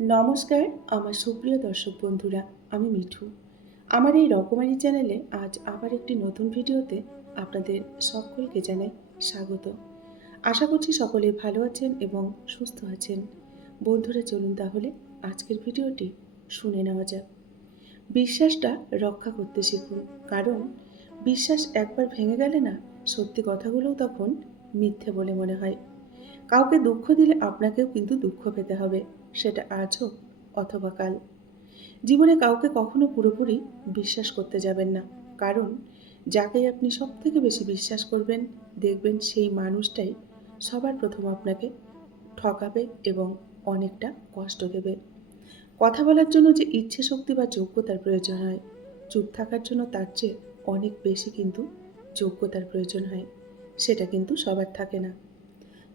নমস্কার, আমার সুপ্রিয় দর্শক বন্ধুরা। আমি মিঠু। আমার এই রকমারি চ্যানেলে আজ আবার একটি নতুন ভিডিওতে আপনাদের সকলকে জানাই স্বাগত। আশা করছি সকলে ভালো আছেন এবং সুস্থ আছেন। বন্ধুরা, চলুন তাহলে আজকের ভিডিওটি শুনে নেওয়া যাক। বিশ্বাসটা রক্ষা করতে শিখুন, কারণ বিশ্বাস একবার ভেঙে গেলে না, সত্যি কথাগুলোও তখন মিথ্যে বলে মনে হয়। কাউকে দুঃখ দিলে আপনাকেও কিন্তু দুঃখ পেতে হবে, সেটা আজ হোক অথবা কাল। জীবনে কাউকে কখনো পুরোপুরি বিশ্বাস করতে যাবেন না, কারণ যাকে আপনি সব থেকে বেশি বিশ্বাস করবেন, দেখবেন সেই মানুষটাই সবার প্রথম আপনাকে ঠকাবে এবং অনেকটা কষ্ট দেবে। কথা বলার জন্য যে ইচ্ছে শক্তি বা যোগ্যতার প্রয়োজন হয়, চুপ থাকার জন্য তার চেয়ে অনেক বেশি কিন্তু যোগ্যতার প্রয়োজন হয়। সেটা কিন্তু সবার থাকে না।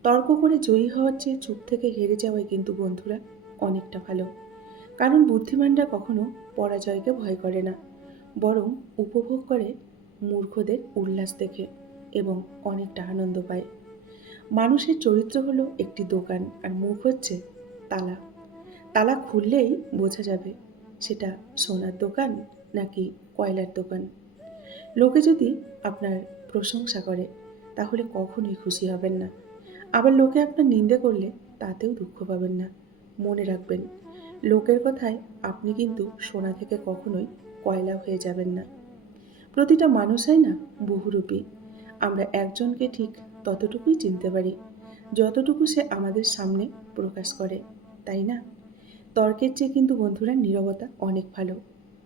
তর্ক করে জয়ী হওয়ার চেয়ে চুপ থেকে হেরে যাওয়াই কিন্তু বন্ধুরা অনেকটা ভালো। কারণ বুদ্ধিমানরা কখনো পরাজয়কে ভয় করে না, বরং উপভোগ করে মূর্খদের উল্লাস দেখে এবং অনেকটা আনন্দ পায়। মানুষের চরিত্র হলো একটি দোকান, আর মুখ হচ্ছে তালা। তালা খুললেই বোঝা যাবে সেটা সোনার দোকান নাকি কয়লার দোকান। লোকে যদি আপনার প্রশংসা করে, তাহলে কখনোই খুশি হবেন না। আবার লোকে আপনার নিন্দে করলে তাতেও দুঃখ পাবেন না। মনে রাখবেন, লোকের কথায় আপনি কিন্তু সোনা থেকে কখনোই কয়লা হয়ে যাবেন না। প্রতিটা মানুষই না বহুরূপী। আমরা একজনকে ঠিক ততটুকুই চিনতে পারি যতটুকু সে আমাদের সামনে প্রকাশ করে, তাই না? তর্কের চেয়ে কিন্তু বন্ধুরা নীরবতা অনেক ভালো।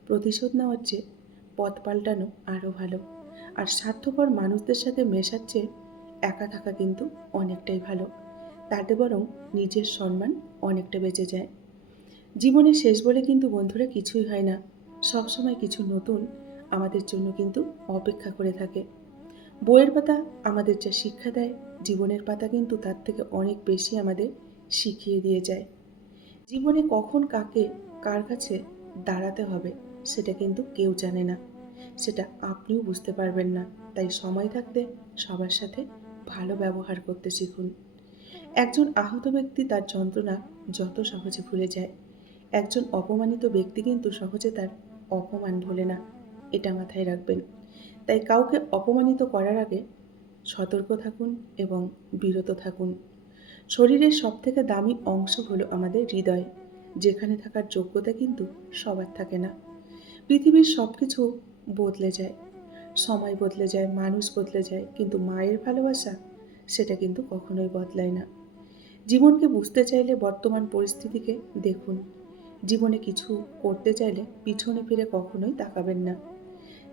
প্রতিশোধ নেওয়ার চেয়ে পথ পাল্টানো আরও ভালো। আর স্বার্থপর মানুষদের সাথে মেশার চেয়ে একা থাকা কিন্তু অনেকটাই ভালো। তাতে বরং নিজের সম্মান অনেকটা বেঁচে যায়। জীবনের শেষ বলে কিন্তু বন্ধুরা কিছুই হয় না। সবসময় কিছু নতুন আমাদের জন্য কিন্তু অপেক্ষা করে থাকে। বইয়ের পাতা আমাদের যা শিক্ষা দেয়, জীবনের পাতা কিন্তু তার থেকে অনেক বেশি আমাদের শিখিয়ে দিয়ে যায়। জীবনে কখন কাকে কার কাছে দাঁড়াতে হবে সেটা কিন্তু কেউ জানে না। সেটা আপনিও বুঝতে পারবেন না। তাই সময় থাকতে সবার সাথে ভালো ব্যবহার করতে শিখুন। একজন আহত ব্যক্তি তার যন্ত্রণা যত সহজে ভুলে যায়, একজন অপমানিত ব্যক্তি কিন্তু সহজে তার অপমান ভোলে না। এটা মাথায় রাখবেন। তাই কাউকে অপমানিত করার আগে সতর্ক থাকুন এবং বিরত থাকুন। শরীরের সবথেকে দামি অংশ হলো আমাদের হৃদয়, যেখানে থাকার যোগ্যতা কিন্তু সবার থাকে না। পৃথিবীর সব কিছু বদলে যায়, সময় বদলে যায়, মানুষ বদলে যায়, কিন্তু মায়ের ভালোবাসা সেটা কিন্তু কখনোই বদলায় না। জীবনকে বুঝতে চাইলে বর্তমান পরিস্থিতিকে দেখুন। জীবনে কিছু করতে চাইলে পিছনে ফিরে কখনোই তাকাবেন না।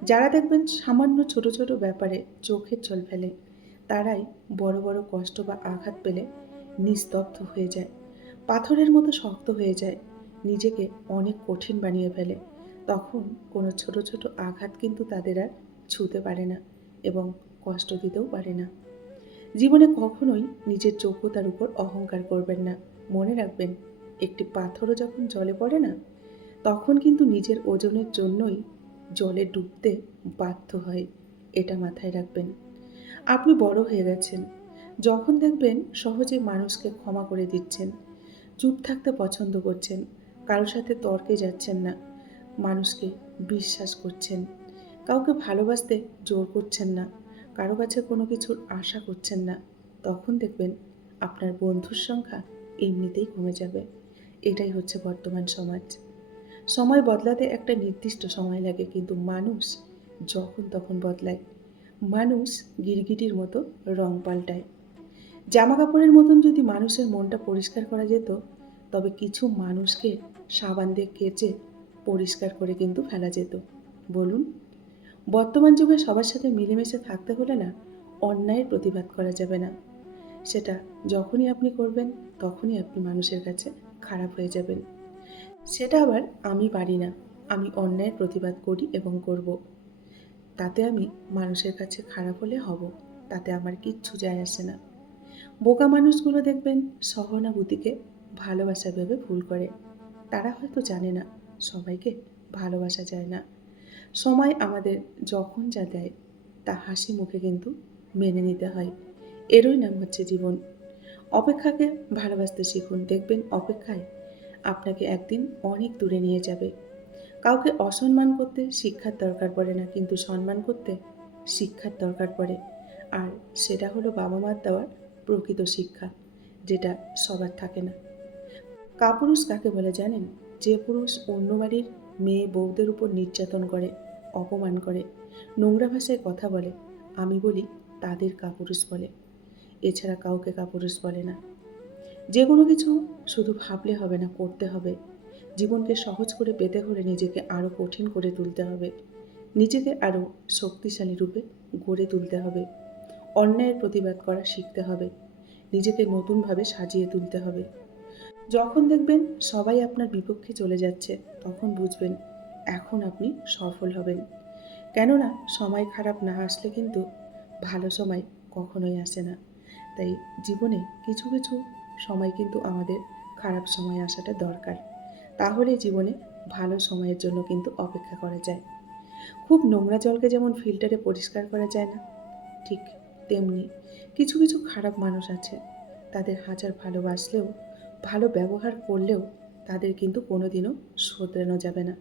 যারা দেখবেন সামান্য ছোট ছোট ব্যাপারে চোখের জল ফেলে, তারাই বড় বড় কষ্ট বা আঘাত পেলে নিস্তব্ধ হয়ে যায়, পাথরের মতো শক্ত হয়ে যায়, নিজেকে অনেক কঠিন বানিয়ে ফেলে। তখন কোনো ছোট ছোট আঘাত কিন্তু তাদের আর ছুঁতে পারে না এবং কষ্ট দিতেও পারে না। জীবনে কখনোই নিজের যোগ্যতার উপর অহংকার করবেন না। মনে রাখবেন, একটি পাথরও যখন জলে পড়ে না, তখন কিন্তু নিজের ওজনের জন্যই জলে ডুবতে বাধ্য হয়। এটা মাথায় রাখবেন। আপনি বড় হয়ে গেছেন যখন দেখবেন সহজে মানুষকে ক্ষমা করে দিচ্ছেন, চুপ থাকতে পছন্দ করছেন, কারোর সাথে তর্কে যাচ্ছেন না, মানুষকে বিশ্বাস করছেন, কাউকে ভালোবাসতে জোর করছেন না, কারো কাছে কোনো কিছুর আশা করছেন না। তখন দেখবেন আপনার বন্ধুর সংখ্যা এমনিতেই কমে যাবে। এটাই হচ্ছে বর্তমান সমাজ। সময় বদলাতে একটা নির্দিষ্ট সময় লাগে, কিন্তু মানুষ যখন তখন বদলায়। মানুষ গিরগিটির মতো রং পাল্টায়। জামা কাপড়ের মতন যদি মানুষের মনটা পরিষ্কার করা যেত, তবে কিছু মানুষকে সাবান দিয়ে কেচে পরিষ্কার করে কিন্তু ফেলা যেত। বলুন, বর্তমান যুগে সবার সাথে মিলেমিশে থাকতে হলে না, অন্যায়ের প্রতিবাদ করা যাবে না। সেটা যখনই আপনি করবেন, তখনই আপনি মানুষের কাছে খারাপ হয়ে যাবেন। সেটা আবার আমি পারি না। আমি অন্যায়ের প্রতিবাদ করি এবং করব। তাতে আমি মানুষের কাছে খারাপ হলে হব। তাতে আমার কিচ্ছু যায় আসে না। বোকা মানুষগুলো দেখবেন সহানুভূতিকে ভালোবাসা ভেবে ভুল করে। তারা হয়তো জানে না সবাইকে ভালোবাসা যায় না। সময় আমাদের যখন যা দেয় তা হাসি মুখে কিন্তু মেনে নিতে হয়। এরই নাম হচ্ছে জীবন। অপেক্ষাকে ভালোবাসতে শিখুন। দেখবেন অপেক্ষায় আপনাকে একদিন অনেক দূরে নিয়ে যাবে। কাউকে অসম্মান করতে শিক্ষার দরকার পড়ে না, কিন্তু সম্মান করতে শিক্ষার দরকার পড়ে। আর সেটা হলো বাবা মার দেওয়ার প্রকৃত শিক্ষা, যেটা সবার থাকে না। কাপুরুষ কাকে বলে জানেন? যে পুরুষ অন্য বাড়ির মেয়ে বউদের উপর নির্যাতন করে, অপমান করে, নোংরা ভাষায় কথা বলে, আমি বলি তাদের কাপুরুষ বলে। এছাড়া কাউকে কাপুরুষ বলে না। যে কোনো কিছু শুধু ভাবলে হবে না, করতে হবে। জীবনকে সহজ করে পেতে হলে নিজেকে আরও কঠিন করে তুলতে হবে। নিজেকে আরও শক্তিশালী রূপে গড়ে তুলতে হবে। অন্যায়ের প্রতিবাদ করা শিখতে হবে। নিজেকে নতুনভাবে সাজিয়ে তুলতে হবে। যখন দেখবেন সবাই আপনার বিপক্ষে চলে যাচ্ছে, তখন বুঝবেন এখন আপনি সফল হবেন। কেননা সময় খারাপ না আসলে কিন্তু ভালো সময় কখনোই আসে না। তাই জীবনে কিছু কিছু সময় কিন্তু আমাদের খারাপ সময় আসাটা দরকার। তাহলে জীবনে ভালো সময়ের জন্য কিন্তু অপেক্ষা করা যায়। খুব নোংরা জলকে যেমন ফিল্টারে পরিষ্কার করা যায় না, ঠিক তেমনি কিছু কিছু খারাপ মানুষ আছে, তাদের হাজার ভালোবাসলেও, ভালো ব্যবহার করলেও তাদের কিন্তু কোনোদিনও শোধরানো যাবে না।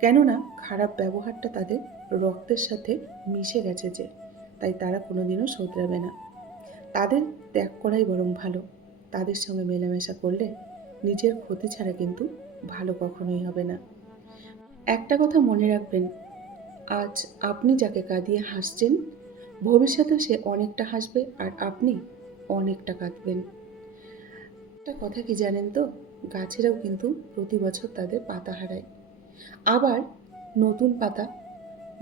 কেননা খারাপ ব্যবহারটা তাদের রক্তের সাথে মিশে গেছে যে, তাই তারা কোনোদিনও শোধরাবে না। তাদের ত্যাগ করাই বরং ভালো। তাদের সঙ্গে মেলামেশা করলে নিজের ক্ষতি ছাড়া কিন্তু ভালো কখনোই হবে না। একটা কথা মনে রাখবেন, আজ আপনি যাকে কাঁদিয়ে হাসছেন, ভবিষ্যতে সে অনেকটা হাসবে আর আপনি অনেকটা কাঁদবেন। একটা কথা কি জানেন তো? গাছেরাও কিন্তু প্রতি বছর তাদের পাতা হারায়। আবার নতুন পাতা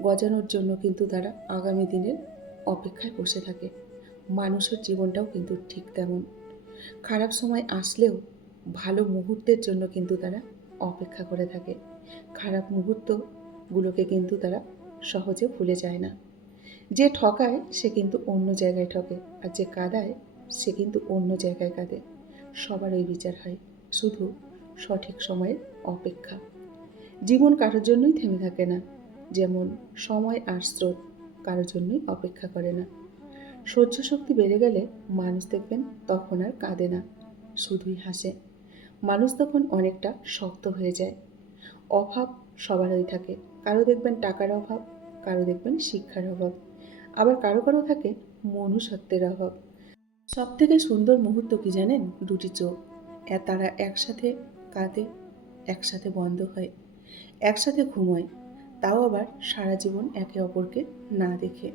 গজানোর জন্য কিন্তু তারা আগামী দিনের অপেক্ষায় বসে থাকে। মানুষের জীবনটাও কিন্তু ঠিক তেমন। খারাপ সময় আসলেও ভালো মুহূর্তের জন্য কিন্তু তারা অপেক্ষা করে থাকে। খারাপ মুহূর্তগুলোকে কিন্তু তারা সহজে ভুলে যায় না। যে ঠকায় সে কিন্তু অন্য জায়গায় ঠকে, আর যে কাঁদায় সে কিন্তু অন্য জায়গায় কাঁদে। সবার ওই বিচার হয়, শুধু সঠিক সময়ের অপেক্ষা। জীবন কারোর জন্যই থেমে থাকে না, যেমন সময় আর স্রোত কারোর জন্যই অপেক্ষা করে না। সহ্য শক্তি বেড়ে গেলে মানুষ দেখবেন তখন আর কাঁদে না, শুধুই হাসে। মানুষ তখন অনেকটা শক্ত হয়ে যায়। অভাব সবারই থাকে। কারো দেখবেন টাকার অভাব, কারো দেখবেন শিক্ষার অভাব, আবার কারো কারো থাকে মনুষ্যত্বের অভাব। সবথেকে সুন্দর মুহূর্ত কি জানেন? দুটি চোখ। তারা একসাথে কাঁদে, একসাথে বন্ধ হয়, একসাথে ঘুমোয়, তাও আবার সারা জীবন একে অপরকে না দেখে।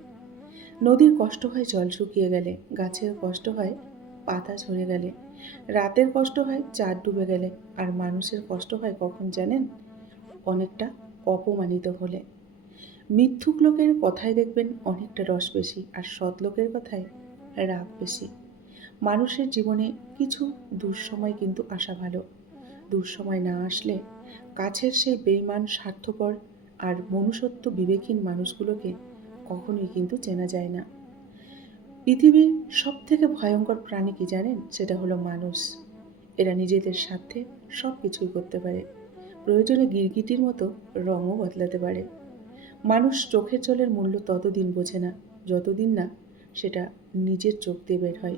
নদীর কষ্ট হয় জল শুকিয়ে গেলে, গাছের কষ্ট হয় পাতা ঝরে গেলে, রাতের কষ্ট হয় চাঁদ ডুবে গেলে, আর মানুষের কষ্ট হয় কখন জানেন? অনেকটা অপমানিত হলে। মিথ্যুক লোকের কথায় দেখবেন অনেকটা রস বেশি, আর সৎ লোকের কথায় রাগ বেশি। মানুষের জীবনে কিছু দুঃসময় কিন্তু আসা ভালো। দুঃসময় না আসলে কাছের সেই বেইমান, স্বার্থপর আর মনুষ্যত্ব বিবেকহীন মানুষগুলোকে কখনোই কিন্তু চেনা যায় না। পৃথিবীর সবথেকে ভয়ঙ্কর প্রাণী কি জানেন? সেটা হলো মানুষ। এরা নিজেদের স্বার্থে সব কিছুই করতে পারে। প্রয়োজনে গিরগিটির মতো রঙও বদলাতে পারে। মানুষ চোখের জলের মূল্য ততদিন বোঝে না, যতদিন না সেটা নিজের চোখ দিয়ে বের হয়।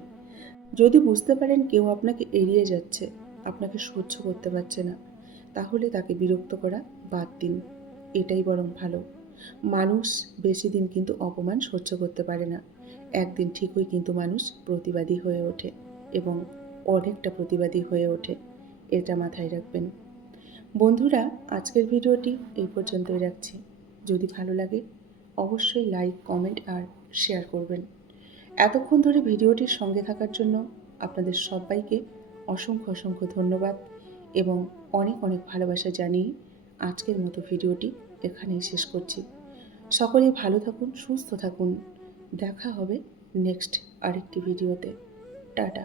যদি বুঝতে পারেন কেউ আপনাকে এড়িয়ে যাচ্ছে, আপনাকে সহ্য করতে পারছে না, তাহলে তাকে বিরক্ত করা বাদ দিন। এটাই বরং ভালো। মানুষ বেশি দিন কিন্তু অপমান সহ্য করতে পারে না। একদিন ঠিকই কিন্তু মানুষ প্রতিবাদী হয়ে ওঠে, এবং অনেকটা প্রতিবাদী হয়ে ওঠে। এটা মাথায় রাখবেন। বন্ধুরা, আজকের ভিডিওটি এই পর্যন্তই রাখছি। যদি ভালো লাগে অবশ্যই লাইক, কমেন্ট আর শেয়ার করবেন। এতক্ষণ ধরে ভিডিওটির সঙ্গে থাকার জন্য আপনাদের সবাইকে অসংখ্য অসংখ্য ধন্যবাদ এবং অনেক অনেক ভালোবাসা জানিয়ে আজকের মতো ভিডিওটি এখানেই শেষ করছি। সকলেই ভালো থাকুন, সুস্থ থাকুন। দেখা হবে নেক্সট আরেকটি ভিডিওতে। টাটা।